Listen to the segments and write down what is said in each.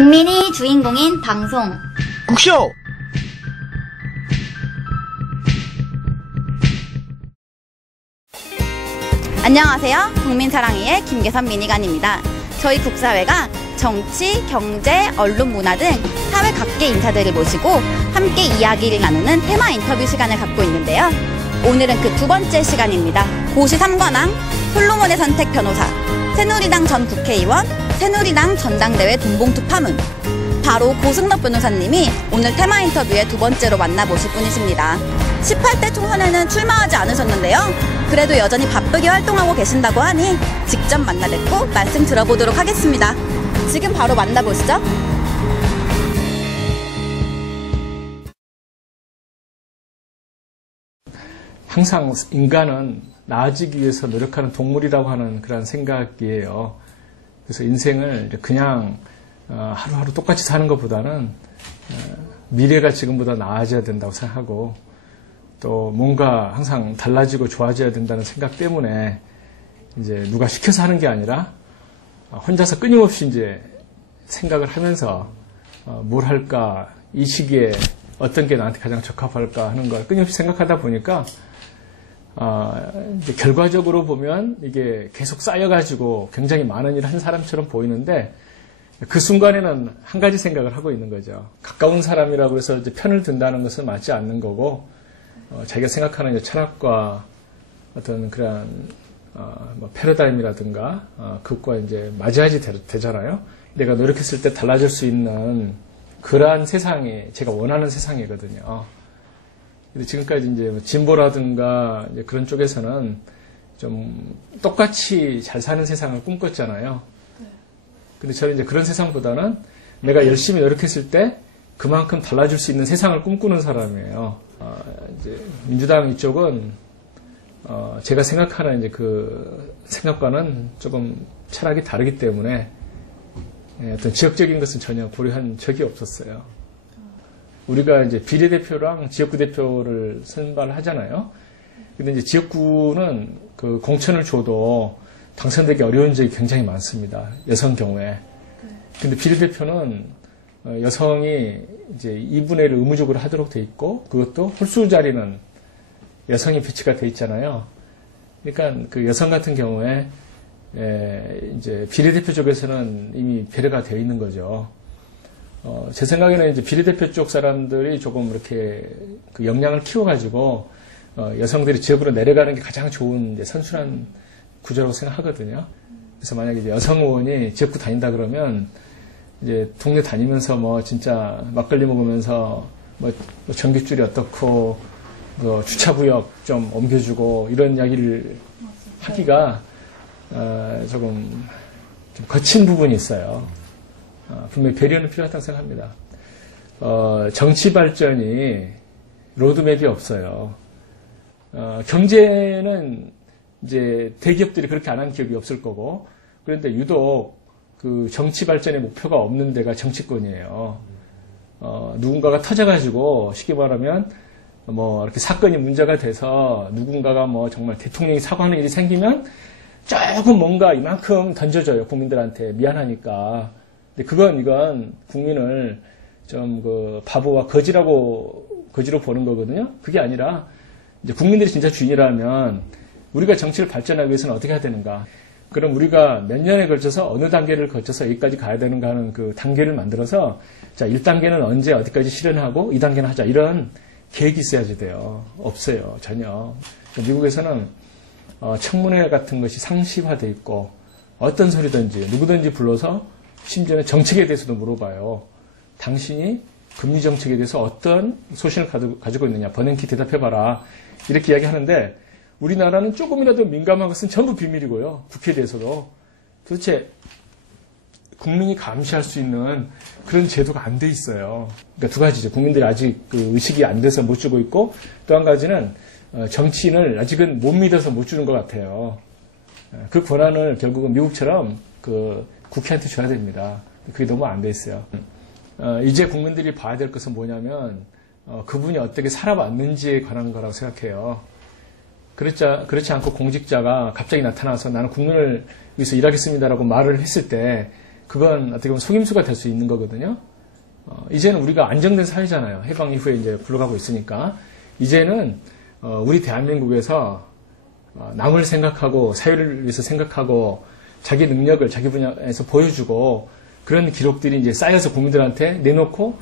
국민이 주인공인 방송 국쇼! 안녕하세요. 국민사랑이의 김계선 미니간입니다. 저희 국사회가 정치, 경제, 언론, 문화 등 사회 각계 인사들을 모시고 함께 이야기를 나누는 테마 인터뷰 시간을 갖고 있는데요. 오늘은 그 두 번째 시간입니다. 고시 3관왕, 솔로몬의 선택 변호사, 새누리당 전 국회의원, 새누리당 전당대회 돈봉투 파문. 바로 고승덕 변호사님이 오늘 테마 인터뷰의 두 번째로 만나보실 분이십니다. 18대 총선에는 출마하지 않으셨는데요. 그래도 여전히 바쁘게 활동하고 계신다고 하니 직접 만나 뵙고 말씀 들어보도록 하겠습니다. 지금 바로 만나보시죠. 항상 인간은 나아지기 위해서 노력하는 동물이라고 하는 그런 생각이에요. 그래서 인생을 그냥 하루하루 똑같이 사는 것보다는 미래가 지금보다 나아져야 된다고 생각하고 또 뭔가 항상 달라지고 좋아져야 된다는 생각 때문에 이제 누가 시켜서 하는 게 아니라 혼자서 끊임없이 이제 생각을 하면서 뭘 할까, 이 시기에 어떤 게 나한테 가장 적합할까 하는 걸 끊임없이 생각하다 보니까 이제 결과적으로 보면 이게 계속 쌓여가지고 굉장히 많은 일을 한 사람처럼 보이는데 그 순간에는 한 가지 생각을 하고 있는 거죠. 가까운 사람이라고 해서 이제 편을 든다는 것은 맞지 않는 거고 자기가 생각하는 이제 철학과 어떤 그런 뭐 패러다임이라든가 그것과 이제 맞이하지 되잖아요. 내가 노력했을 때 달라질 수 있는 그러한 세상이 제가 원하는 세상이거든요. 근데 지금까지 이제 진보라든가 이제 그런 쪽에서는 좀 똑같이 잘 사는 세상을 꿈꿨잖아요. 근데 저는 이제 그런 세상보다는 내가 열심히 노력했을 때 그만큼 달라질 수 있는 세상을 꿈꾸는 사람이에요. 이제 민주당 이쪽은 제가 생각하는 이제 그 생각과는 조금 철학이 다르기 때문에 어떤 지역적인 것은 전혀 고려한 적이 없었어요. 우리가 이제 비례대표랑 지역구 대표를 선발을 하잖아요. 근데 이제 지역구는 그 공천을 줘도 당선되기 어려운 적이 굉장히 많습니다. 여성 경우에. 근데 비례대표는 여성이 이제 2분의 1을 의무적으로 하도록 돼 있고 그것도 홀수 자리는 여성이 배치가 돼 있잖아요. 그러니까 그 여성 같은 경우에 이제 비례대표 쪽에서는 이미 배려가 되어 있는 거죠. 제 생각에는 이제 비례대표 쪽 사람들이 조금 이렇게 그 역량을 키워가지고 여성들이 지역으로 내려가는 게 가장 좋은 이제 선순환 구조라고 생각하거든요. 그래서 만약에 이제 여성 의원이 지역구 다닌다 그러면 이제 동네 다니면서 뭐 진짜 막걸리 먹으면서 뭐 전깃줄이 어떻고 뭐 주차구역 좀 옮겨주고 이런 이야기를 하기가 조금 좀 거친 부분이 있어요. 분명히 배려는 필요하다고 생각합니다. 정치 발전이 로드맵이 없어요. 경제는 이제 대기업들이 그렇게 안 한 기업이 없을 거고, 그런데 유독 그 정치 발전의 목표가 없는 데가 정치권이에요. 누군가가 터져가지고 쉽게 말하면 뭐 이렇게 사건이 문제가 돼서 누군가가 뭐 정말 대통령이 사과하는 일이 생기면 조금 뭔가 이만큼 던져줘요. 국민들한테 미안하니까. 근데 이건 국민을 좀 그 바보와 거지로 보는 거거든요. 그게 아니라 이제 국민들이 진짜 주인이라면 우리가 정치를 발전하기 위해서는 어떻게 해야 되는가? 그럼 우리가 몇 년에 걸쳐서 어느 단계를 거쳐서 여기까지 가야 되는가 하는 그 단계를 만들어서 자, 1단계는 언제 어디까지 실현하고 2단계는 하자. 이런 계획이 있어야지 돼요. 없어요. 전혀. 미국에서는 청문회 같은 것이 상시화되어 있고 어떤 소리든지 누구든지 불러서 심지어는 정책에 대해서도 물어봐요. 당신이 금리 정책에 대해서 어떤 소신을 가지고 있느냐. 버냉키 대답해봐라. 이렇게 이야기하는데 우리나라는 조금이라도 민감한 것은 전부 비밀이고요. 국회에 대해서도. 도대체 국민이 감시할 수 있는 그런 제도가 안 돼 있어요. 그러니까 두 가지죠. 국민들이 아직 그 의식이 안 돼서 못 주고 있고 또 한 가지는 정치인을 아직은 못 믿어서 못 주는 것 같아요. 그 권한을 결국은 미국처럼 그 국회한테 줘야 됩니다. 그게 너무 안 돼 있어요. 이제 국민들이 봐야 될 것은 뭐냐면 그분이 어떻게 살아왔는지에 관한 거라고 생각해요. 그렇지 않고 공직자가 갑자기 나타나서 나는 국민을 위해서 일하겠습니다라고 말을 했을 때 그건 어떻게 보면 속임수가 될 수 있는 거거든요. 이제는 우리가 안정된 사회잖아요. 해방 이후에 이제 굴러가고 있으니까. 이제는, 우리 대한민국에서, 남을 생각하고, 사회를 위해서 생각하고, 자기 능력을 자기 분야에서 보여주고, 그런 기록들이 이제 쌓여서 국민들한테 내놓고,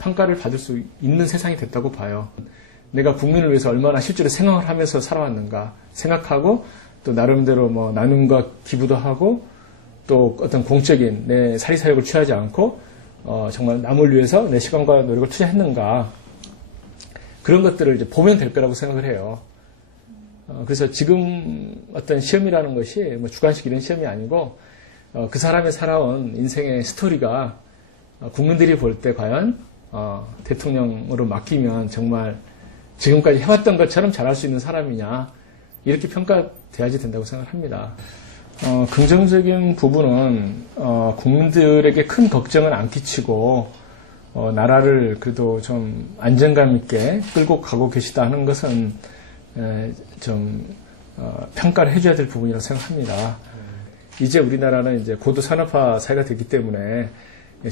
평가를 받을 수 있는 세상이 됐다고 봐요. 내가 국민을 위해서 얼마나 실제로 생각을 하면서 살아왔는가 생각하고, 또 나름대로 뭐 나눔과 기부도 하고, 또 어떤 공적인 내 사리사욕을 취하지 않고 정말 남을 위해서 내 시간과 노력을 투자했는가 그런 것들을 이제 보면 될 거라고 생각을 해요. 그래서 지금 어떤 시험이라는 것이 뭐 주관식 이런 시험이 아니고 그 사람의 살아온 인생의 스토리가 국민들이 볼 때 과연 대통령으로 맡기면 정말 지금까지 해왔던 것처럼 잘할 수 있는 사람이냐 이렇게 평가돼야지 된다고 생각합니다. 긍정적인 부분은 국민들에게 큰 걱정은 안 끼치고 나라를 그래도 좀 안정감 있게 끌고 가고 계시다 하는 것은 좀 평가를 해줘야 될 부분이라고 생각합니다. 이제 우리나라는 이제 고도 산업화 사회가 됐기 때문에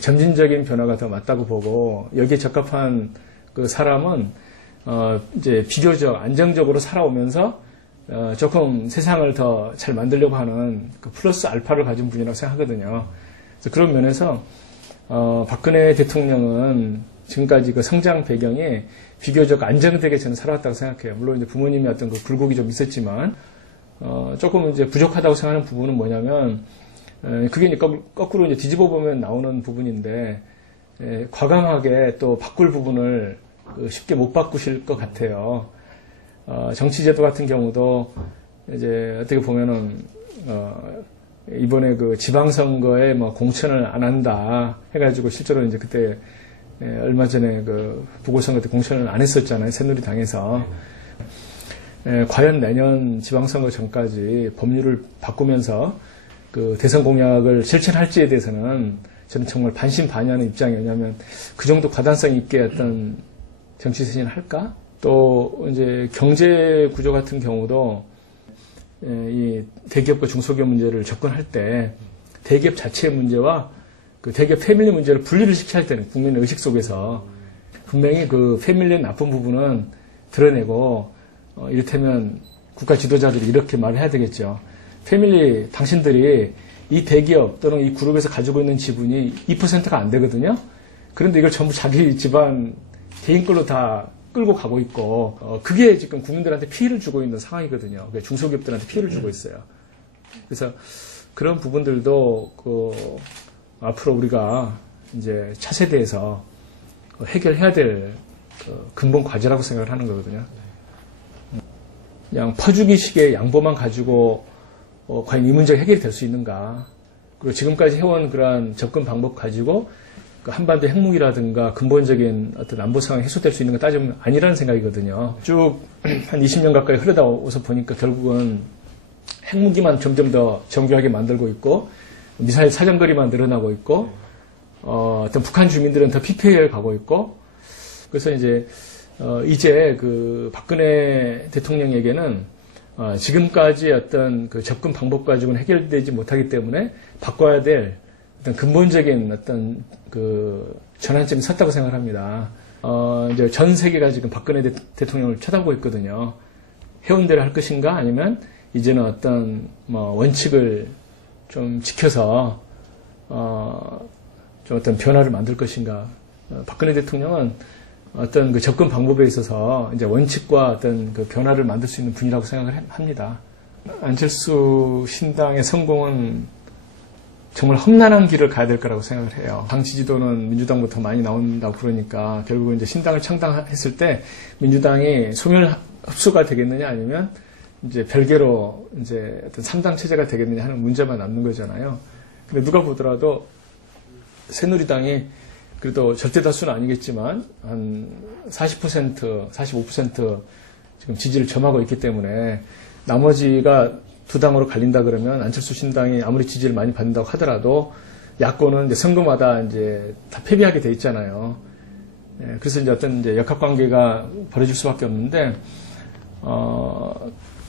점진적인 변화가 더 맞다고 보고 여기에 적합한 그 사람은 이제 비교적 안정적으로 살아오면서 조금 세상을 더 잘 만들려고 하는 그 플러스 알파를 가진 분이라고 생각하거든요. 그래서 그런 면에서 박근혜 대통령은 지금까지 그 성장 배경이 비교적 안정되게 저는 살아왔다고 생각해요. 물론 이제 부모님이 어떤 그 굴곡이 좀 있었지만 조금 이제 부족하다고 생각하는 부분은 뭐냐면 그게 이제 거꾸로 이제 뒤집어 보면 나오는 부분인데 과감하게 또 바꿀 부분을 쉽게 못 바꾸실 것 같아요. 정치제도 같은 경우도 이제 어떻게 보면은 이번에 그 지방선거에 뭐 공천을 안 한다 해가지고 실제로 이제 그때 얼마 전에 그 보궐선거 때 공천을 안 했었잖아요. 새누리당에서. 과연 내년 지방선거 전까지 법률을 바꾸면서 그 대선 공약을 실천할지에 대해서는 저는 정말 반신반의하는 입장이에요. 왜냐하면 그 정도 과단성 있게 어떤 정치 세신을 할까? 또 이제 경제 구조 같은 경우도 이 대기업과 중소기업 문제를 접근할 때 대기업 자체의 문제와 그 대기업 패밀리 문제를 분리를 시켜야 할 때는 국민의 의식 속에서 분명히 그 패밀리의 나쁜 부분은 드러내고 이를테면 국가 지도자들이 이렇게 말을 해야 되겠죠. 패밀리 당신들이 이 대기업 또는 이 그룹에서 가지고 있는 지분이 2%가 안 되거든요. 그런데 이걸 전부 자기 집안 개인 걸로 다 끌고 가고 있고 그게 지금 국민들한테 피해를 주고 있는 상황이거든요. 중소기업들한테 피해를 주고 있어요. 그래서 그런 부분들도 앞으로 우리가 이제 차세대에서 해결해야 될 근본 과제라고 생각을 하는 거거든요. 그냥 퍼주기식의 양보만 가지고 과연 이 문제가 해결이 될 수 있는가? 그리고 지금까지 해온 그러한 접근 방법 가지고 한반도 핵무기라든가 근본적인 어떤 안보 상황이 해소될 수 있는 건 따지면 아니라는 생각이거든요. 쭉 한 20년 가까이 흐르다 오서 보니까 결국은 핵무기만 점점 더 정교하게 만들고 있고 미사일 사정거리만 늘어나고 있고 어떤 북한 주민들은 더 피폐해 가고 있고 그래서 이제 그 박근혜 대통령에게는 지금까지 어떤 그 접근 방법 가지고는 해결되지 못하기 때문에 바꿔야 될 어떤 근본적인 어떤 그 전환점이 섰다고 생각합니다. 이제 전 세계가 지금 박근혜 대통령을 쳐다보고 있거든요. 해온 대로 할 것인가 아니면 이제는 어떤 뭐 원칙을 좀 지켜서 좀 어떤 변화를 만들 것인가. 박근혜 대통령은 어떤 그 접근 방법에 있어서 이제 원칙과 어떤 그 변화를 만들 수 있는 분이라고 생각을 합니다. 안철수 신당의 성공은 정말 험난한 길을 가야 될 거라고 생각을 해요. 당 지지도는 민주당보다 많이 나온다고 그러니까 결국은 이제 신당을 창당했을 때 민주당이 소멸 흡수가 되겠느냐 아니면 이제 별개로 이제 어떤 3당 체제가 되겠느냐 하는 문제만 남는 거잖아요. 근데 누가 보더라도 새누리당이 그래도 절대 다수는 아니겠지만 한 40%, 45% 지금 지지를 점하고 있기 때문에 나머지가 두 당으로 갈린다 그러면 안철수 신당이 아무리 지지를 많이 받는다고 하더라도 야권은 이제 선거마다 이제 다 패배하게 돼 있잖아요. 그래서 이제 어떤 이제 역학 관계가 벌어질 수밖에 없는데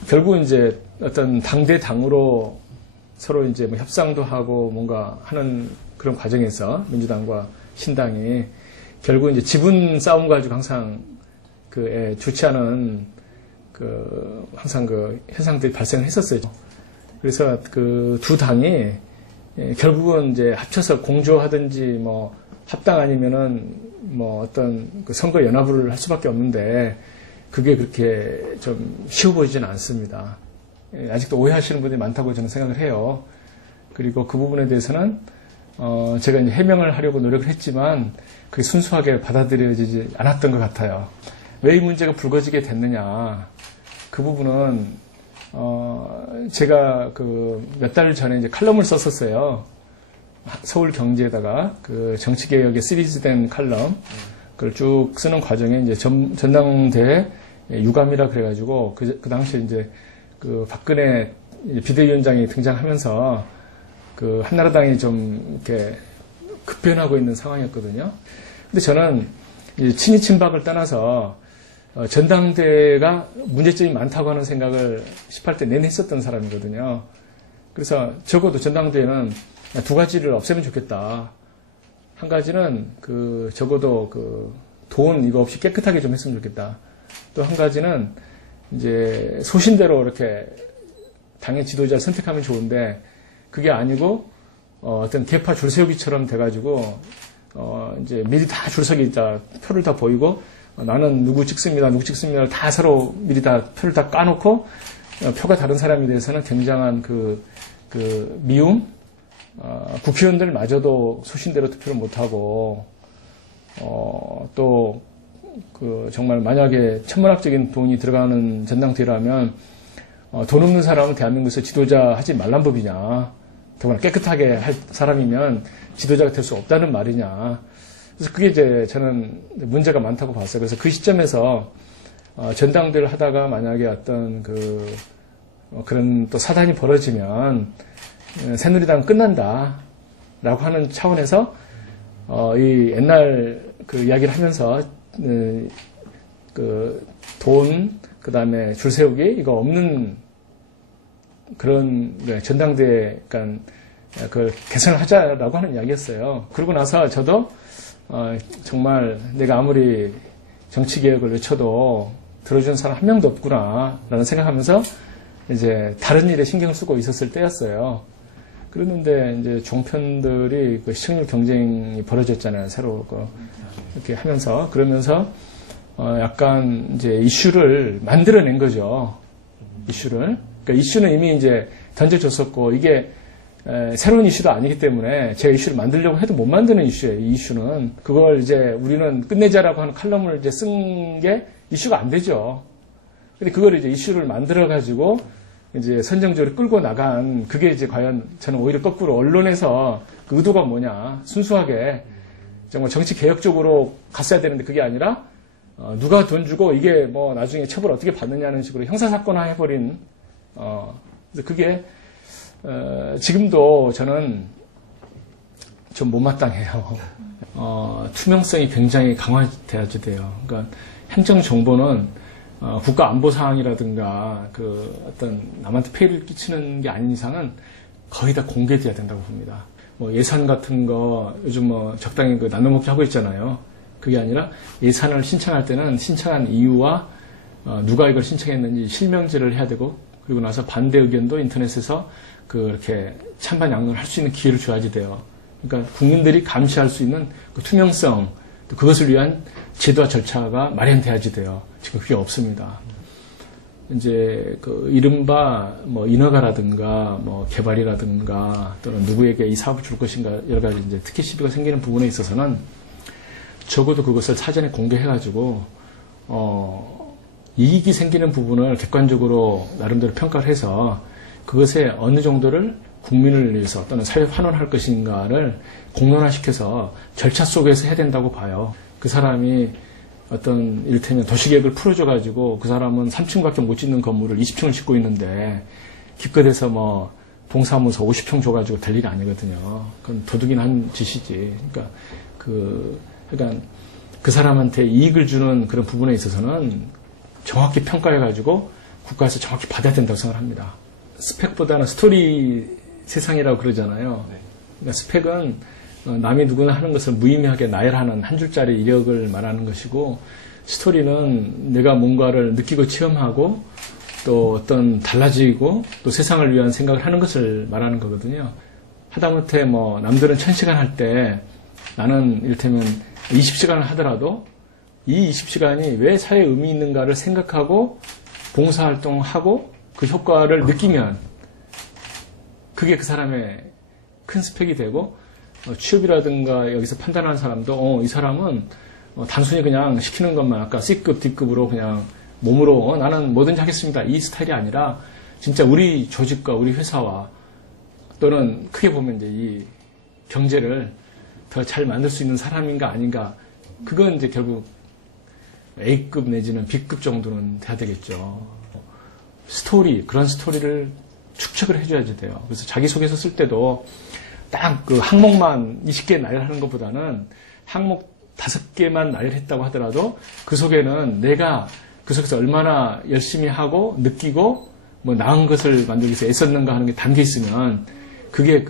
결국 이제 어떤 당대 당으로 서로 이제 뭐 협상도 하고 뭔가 하는 그런 과정에서 민주당과 신당이 결국 이제 지분 싸움 가지고 항상 좋지 않은 항상 현상들이 발생을 했었어요. 그래서 두 당이 결국은 이제 합쳐서 공조하든지 뭐 합당 아니면은 뭐 어떤 선거 연합을 할 수밖에 없는데 그게 그렇게 좀 쉬워 보이지는 않습니다. 아직도 오해하시는 분들이 많다고 저는 생각을 해요. 그리고 그 부분에 대해서는 제가 이제 해명을 하려고 노력을 했지만 그게 순수하게 받아들여지지 않았던 것 같아요. 왜 이 문제가 불거지게 됐느냐? 그 부분은 제가 몇 달 전에 이제 칼럼을 썼었어요. 서울경제에다가 정치개혁의 시리즈된 칼럼 그걸 쭉 쓰는 과정에 이제 전당대회 유감이라 그래가지고 그 당시에 이제 박근혜 비대위원장이 등장하면서 한나라당이 좀 이렇게 급변하고 있는 상황이었거든요. 근데 저는 친이 친박을 떠나서 전당대회가 문제점이 많다고 하는 생각을 18대 내내 했었던 사람이거든요. 그래서 적어도 전당대회는 두 가지를 없애면 좋겠다. 한 가지는 적어도 돈 이거 없이 깨끗하게 좀 했으면 좋겠다. 또 한 가지는 이제 소신대로 이렇게 당의 지도자를 선택하면 좋은데 그게 아니고 어떤 개파 줄세우기처럼 돼가지고 이제 미리 다 줄서기 있다 표를 다 보이고 나는 누구 찍습니다 다 서로 미리 다 표를 다 까놓고 표가 다른 사람에 대해서는 굉장한 미움 국회의원들마저도 소신대로 투표를 못하고 또 정말 만약에 천문학적인 돈이 들어가는 전당대회라면 돈 없는 사람은 대한민국에서 지도자 하지 말란 법이냐. 더구나 깨끗하게 할 사람이면 지도자가 될 수 없다는 말이냐. 그래서 그게 이제 저는 문제가 많다고 봤어요. 그래서 그 시점에서 전당대회를 하다가 만약에 어떤 그런 또 사단이 벌어지면 새누리당 끝난다라고 하는 차원에서 이 옛날 이야기를 하면서 돈 그다음에 줄 세우기 이거 없는 그런 전당대회 그러니까 개선을 하자라고 하는 이야기였어요. 그러고 나서 저도 정말 내가 아무리 정치개혁을 외쳐도 들어주는 사람 한 명도 없구나라는 생각하면서 이제 다른 일에 신경을 쓰고 있었을 때였어요. 그랬는데 이제 종편들이 시청률 경쟁이 벌어졌잖아요. 새로 이렇게 하면서 그러면서 약간 이제 이슈를 만들어낸 거죠. 이슈를. 그러니까 이슈는 이미 이제 던져졌었고 이게 새로운 이슈도 아니기 때문에 제가 이슈를 만들려고 해도 못 만드는 이슈예요. 이 이슈는 그걸 이제 우리는 끝내자라고 하는 칼럼을 이제 쓴 게 이슈가 안 되죠. 근데 그걸 이제 이슈를 만들어 가지고 이제 선정적으로 끌고 나간 그게 이제 과연 저는 오히려 거꾸로 언론에서 그 의도가 뭐냐 순수하게 정말 정치 개혁적으로 갔어야 되는데 그게 아니라 누가 돈 주고 이게 뭐 나중에 처벌 어떻게 받느냐는 식으로 형사사건화 해버린 그래서 그게 지금도 저는 좀 못마땅해요. 투명성이 굉장히 강화돼야지 돼요. 그러니까 행정정보는 국가 안보 상황이라든가 어떤 남한테 폐해를 끼치는 게 아닌 이상은 거의 다 공개돼야 된다고 봅니다. 뭐 예산 같은 거 요즘 뭐 적당히 나눠 먹기 하고 있잖아요. 그게 아니라 예산을 신청할 때는 신청한 이유와 누가 이걸 신청했는지 실명제를 해야 되고 그리고 나서 반대 의견도 인터넷에서 이렇게 찬반 양론을 할 수 있는 기회를 줘야지 돼요. 그러니까 국민들이 감시할 수 있는 투명성 또 그것을 위한 제도와 절차가 마련돼야지 돼요. 지금 그게 없습니다. 이제 이른바 뭐 인허가라든가 뭐 개발이라든가 또는 누구에게 이 사업을 줄 것인가 여러 가지 이제 특혜 시비가 생기는 부분에 있어서는 적어도 그것을 사전에 공개해가지고 이익이 생기는 부분을 객관적으로 나름대로 평가를 해서 그것에 어느 정도를 국민을 위해서 또는 사회에 환원할 것인가를 공론화시켜서 절차 속에서 해야 된다고 봐요. 그 사람이 어떤 이를테면 도시계획을 풀어줘가지고 그 사람은 3층밖에 못 짓는 건물을 20층을 짓고 있는데 기껏해서 뭐 동사무소 50평 줘가지고 될 일이 아니거든요. 그건 도둑이나 한 짓이지. 그러니까 그 사람한테 이익을 주는 그런 부분에 있어서는 정확히 평가해가지고 국가에서 정확히 받아야 된다고 생각합니다. 스펙보다는 스토리 세상이라고 그러잖아요. 그러니까 스펙은 남이 누구나 하는 것을 무의미하게 나열하는 한 줄짜리 이력을 말하는 것이고, 스토리는 내가 뭔가를 느끼고 체험하고 또 어떤 달라지고 또 세상을 위한 생각을 하는 것을 말하는 거거든요. 하다못해 뭐 남들은 1000시간 할 때 나는 이를테면 20시간을 하더라도 이 20시간이 왜 사회에 의미 있는가를 생각하고 봉사활동하고 그 효과를 느끼면 그게 그 사람의 큰 스펙이 되고, 취업이라든가 여기서 판단하는 사람도 이 사람은 단순히 그냥 시키는 것만 아까 C급, D급으로 그냥 몸으로 나는 뭐든지 하겠습니다. 이 스타일이 아니라 진짜 우리 조직과 우리 회사와 또는 크게 보면 이제 이 경제를 더 잘 만들 수 있는 사람인가 아닌가, 그건 이제 결국 A급 내지는 B급 정도는 돼야 되겠죠. 스토리, 그런 스토리를 축적을 해줘야지 돼요. 그래서 자기소개서 쓸 때도 딱 그 항목만 20개 나열하는 것보다는 항목 5개만 나열했다고 하더라도 그 속에는 내가 그 속에서 얼마나 열심히 하고 느끼고 뭐 나은 것을 만들기 위해서 애썼는가 하는 게 담겨 있으면 그게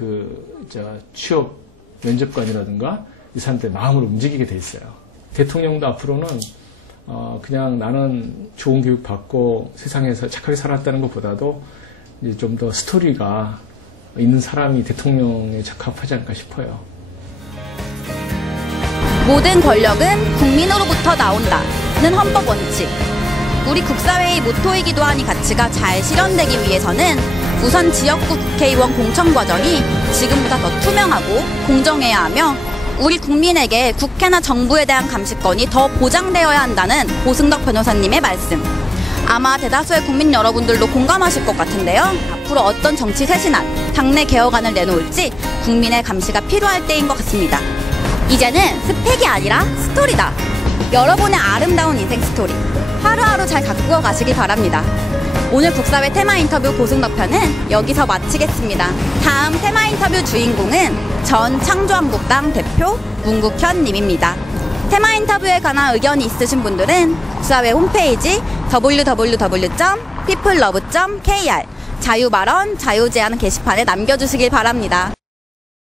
취업 면접관이라든가 이 사람들의 마음을 움직이게 돼 있어요. 대통령도 앞으로는 그냥 나는 좋은 교육 받고 세상에서 착하게 살았다는 것보다도 이제 좀 더 스토리가 있는 사람이 대통령에 적합하지 않을까 싶어요. 모든 권력은 국민으로부터 나온다는 헌법 원칙. 우리 국사회의 모토이기도 한 이 가치가 잘 실현되기 위해서는 우선 지역구 국회의원 공천 과정이 지금보다 더 투명하고 공정해야 하며, 우리 국민에게 국회나 정부에 대한 감시권이 더 보장되어야 한다는 고승덕 변호사님의 말씀. 아마 대다수의 국민 여러분들도 공감하실 것 같은데요. 앞으로 어떤 정치 쇄신안, 당내 개혁안을 내놓을지 국민의 감시가 필요할 때인 것 같습니다. 이제는 스펙이 아니라 스토리다. 여러분의 아름다운 인생 스토리 하루하루 잘 가꾸어 가시길 바랍니다. 오늘 국사회 테마 인터뷰 고승덕 편은 여기서 마치겠습니다. 다음 테마 인터뷰 주인공은 전 창조한국당 대표 문국현 님입니다. 테마 인터뷰에 관한 의견이 있으신 분들은 국사회 홈페이지 www.peoplelove.kr 자유발언, 자유제안 게시판에 남겨주시길 바랍니다.